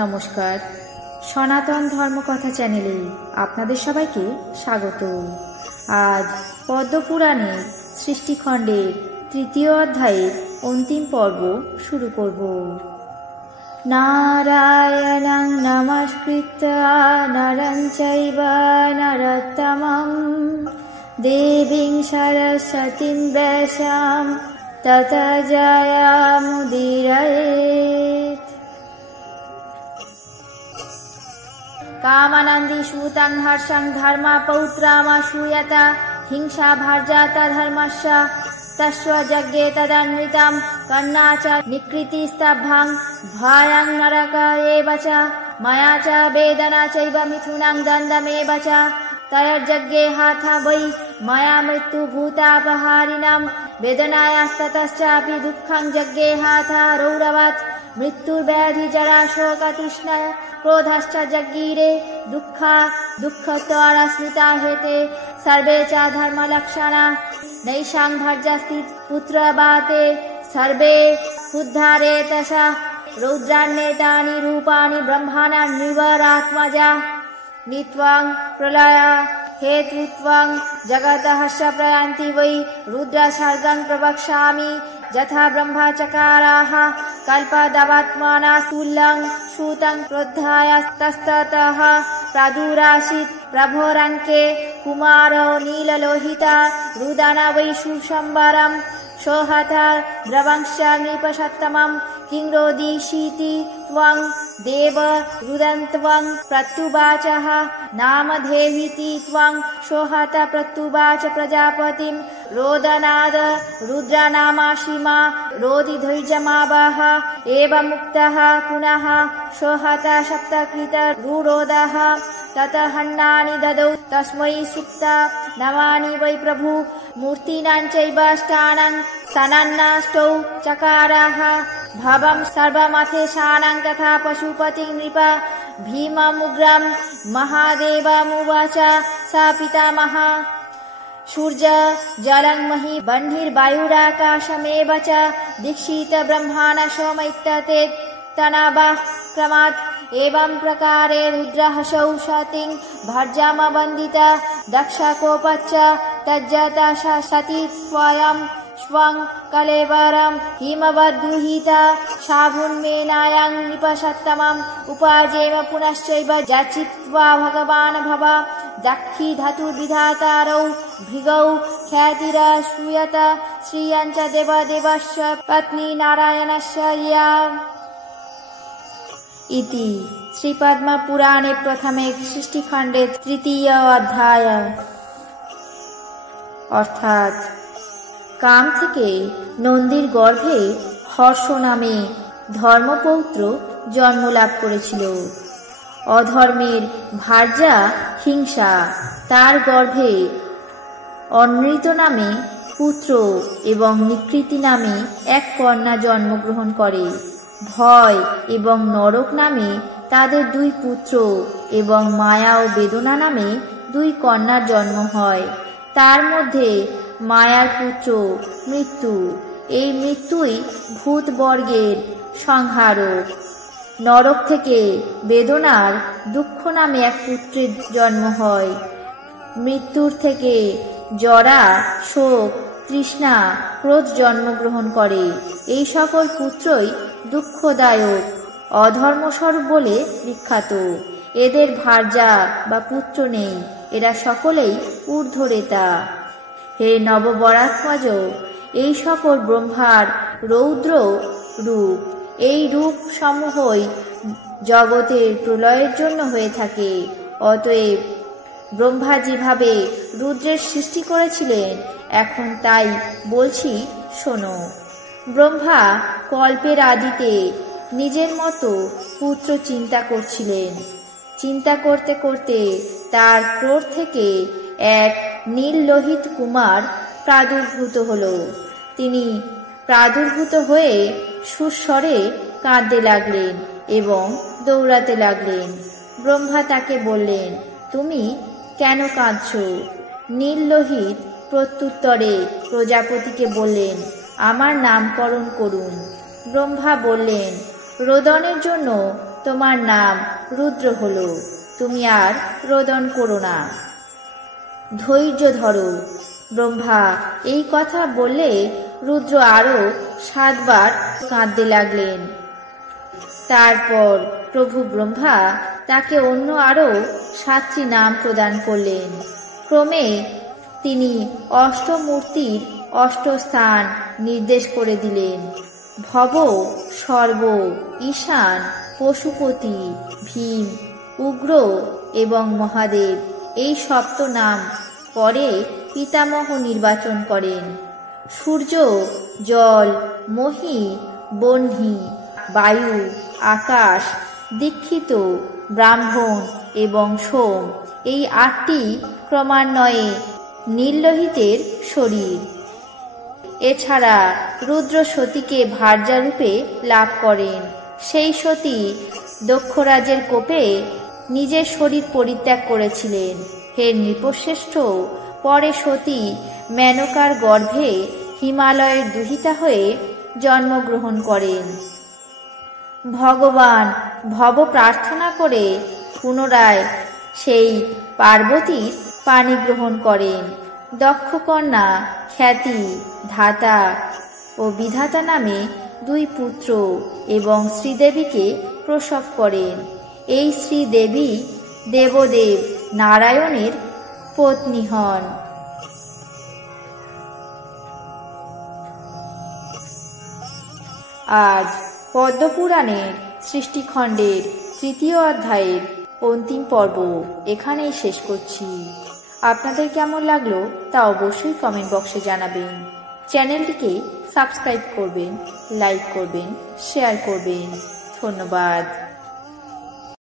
নমস্কার, সনাতন ধর্মকথা চ্যানেলে আপনাদের সবাইকে স্বাগত। আজ পদ্মপুরাণের সৃষ্টিখণ্ডের তৃতীয় অধ্যায়ের অন্তিম পর্ব শুরু করব। নারায়ণং নমস্কৃত্য নরং চৈব নরোত্তমং দেবীং সরস্বতীং ব্যাসাম ততো জয়মুদীরয়েৎ। कामानंदी सूतं हर्षं धर्म पौत्रामशूयत हिंसा भर्जाता धर्मस्य तस्व यज्ञे तदन्वितं कन्ना च निकृतिस्तभं भयं नरक एव च मया च वेदना चैव मिथुनं दण्डमेव च तयर्यज्ञे हाथ वै मया मृत्युभूतापहारिणं वेदनायास्ततश्चापि दुःखं यज्ञे हाथ रौरवत् मृत्युर्व्याधि जरा शोकतृष्णा क्रोधश्च जगीरे दुःखत्वारस्मिता हेते सर्वे च धर्मलक्षणा नैषां भर्जस्ति पुत्रबाते सर्वे उद्धारेतश रौद्रान्येतानि रूपाणि ब्रह्मणा निवरात्मजा नित्वं प्रलय हेतुत्वं जगतः स प्रयान्ति वै रुद्रसर्गं प्रवक्ष्यामि यथा ब्रह्मचकाराः कल्पदवात्मना स्थूलं श्रुतं क्रोधायस्ततः प्रादुरासीत् प्रभोरङ्के कुमारो नीललोहिता रुदना वै सुशम्बरं सोहत द्रवंश नृपसत्तमं किं रोदिषीति त्वं देव रुदन्त्वं प्रत्युवाचः नामधेहीति त्वं सोहत प्रत्युवाच प्रजापतिं रोदनाद रुद्रनामाशिमा रोदिधैर्यमावह एवमुक्तः पुनः सोहत सप्तकृत रुरोदः ततः हन्नानि ददौ तस्मै सुप्ता नमानि वै प्रभु मूर्तीनां चैवाष्टानां सनन्नाष्टौ चकारः भवं सर्वमथेशानां तथा पशुपतिं नृप भीममुग्रं महादेवमुवाच स पितामह सूर्य जलं मही बह्निर्वायुराकाशमेव च दीक्षित ब्रह्माण सोमैत्यते तनावः क्रमात् एवं प्रकारे रुद्रः सौषतिं भर्जामवन्दित दक्षकोपच्च तज्जता सती स्वयं स्वं कलेवरं हिमवद्गृहीता शाभुन्मेनायां नृपसत्तमम् उपाजेम पुनश्चैव जाचित्वा भगवान् भव दक्षि धातुर्विधातारौ भृगौ ख्यातिरश्रूयत श्रियञ्च देवदेवस्य पत्नी नारायणस्य या इति श्रीपद्मपुराणे प्रथमे सृष्टिखण्डे तृतीय अध्याय। অর্থাৎ কাম থেকে নন্দীর গর্ভে হর্ষ নামে ধর্মপৌত্র জন্ম লাভ করেছিল। অধর্মের ভার্যা হিংসা তার গর্ভে অনৃত নামে পুত্র এবং নিকৃতি নামে এক কন্যা জন্মগ্রহণ করে। ভয় এবং নরক নামে তাদের দুই পুত্র এবং মায়া ও বেদনা নামে দুই কন্যার জন্ম হয়। তার মধ্যে মায়ার পুত্র মৃত্যু, এই মৃত্যুই ভূতবর্গের সংহারক। নরক থেকে বেদনার দুঃখ নামে এক পুত্রের জন্ম হয়। মৃত্যুর থেকে জরা, শোক, তৃষ্ণা, ক্রোধ জন্মগ্রহণ করে। এই সকল পুত্রই দুঃখদায়ক, অধর্মস্বরূপ বলে বিখ্যাত। এদের ভার্যা বা পুত্র নেই, এরা সকলেই ঊর্ধ্বরেতা। হে নববরাত্মজ, এই সকল ব্রহ্মার রৌদ্র রূপ। এই রূপ সমূহই জগতের প্রলয়ের জন্য হয়ে থাকে। অতএব ব্রহ্মা যেভাবে রুদ্রের সৃষ্টি করেছিলেন, এখন তাই বলছি শোনো। ব্রহ্মা কল্পের আদিতে নিজের মতো পুত্র চিন্তা করছিলেন। চিন্তা করতে করতে তার ক্রোধ থেকে এক নীল লোহিত কুমার প্রাদুর্ভূত হল। তিনি প্রাদুর্ভূত হয়ে সুস্বরে কাঁদতে লাগলেন এবং দৌড়াতে লাগলেন। ব্রহ্মা তাকে বললেন, তুমি কেন কাঁদছ? নীল লোহিত প্রত্যুত্তরে প্রজাপতিকে বললেন, আমার নামকরণ করুন। ব্রহ্মা বললেন, রোদনের জন্য তোমার নাম রুদ্র হলো, তুমি আর রোদন করো না, ধৈর্য ধরো। ব্রহ্মা এই কথা বললে রুদ্র আরো 7 বার কাঁদতে লাগলেন। তারপর প্রভু ব্রহ্মা তাকে অন্য আরো 7টি নাম প্রদান করলেন। ক্রমে তিনি অষ্টমূর্তির অষ্টস্থান নির্দেশ করে দিলেন। ভব, সর্ব, ঈশান, পশুপতি, ভীম, উগ্র এবং মহাদেব এই 7 নাম পরে পিতামহ নির্বাচন করেন। সূর্য, জল, মহি, বহ্নি, বায়ু, আকাশ, দীক্ষিত, ব্রাহ্মণ এবং সোম এই 8টি ক্রমান্বয়ে নীললোহিতের শরীর। এছাড়া রুদ্র সতীকে ভার্যারূপে লাভ করেন। সেই সতী দক্ষরাজের কোপে নিজের শরীর পরিত্যাগ করেছিলেন। হে নৃপশ্রেষ্ঠ, পরে সতী মেনকার গর্ভে হিমালয়ের দুহিতা হয়ে জন্মগ্রহণ করেন। ভগবান ভব প্রার্থনা করে পুনরায় সেই পার্বতীর পানি গ্রহণ করেন। দক্ষকন্যা খ্যাতি, ধাতা ও বিধাতা নামে 2 পুত্র এবং শ্রীদেবীকে প্রসব করেন। এই শ্রীদেবী দেবদেব নারায়ণের পত্নী হন। আজ পদ্মপুরাণের সৃষ্টিখণ্ডের 3য় অধ্যায়ের অন্তিম পর্ব এখানেই শেষ করছি। আপনাদের কেমন লাগলো তা অবশ্যই কমেন্ট বক্সে জানাবেন। চ্যানেলটিকে সাবস্ক্রাইব করবেন, লাইক করবেন, শেয়ার করবেন। ধন্যবাদ।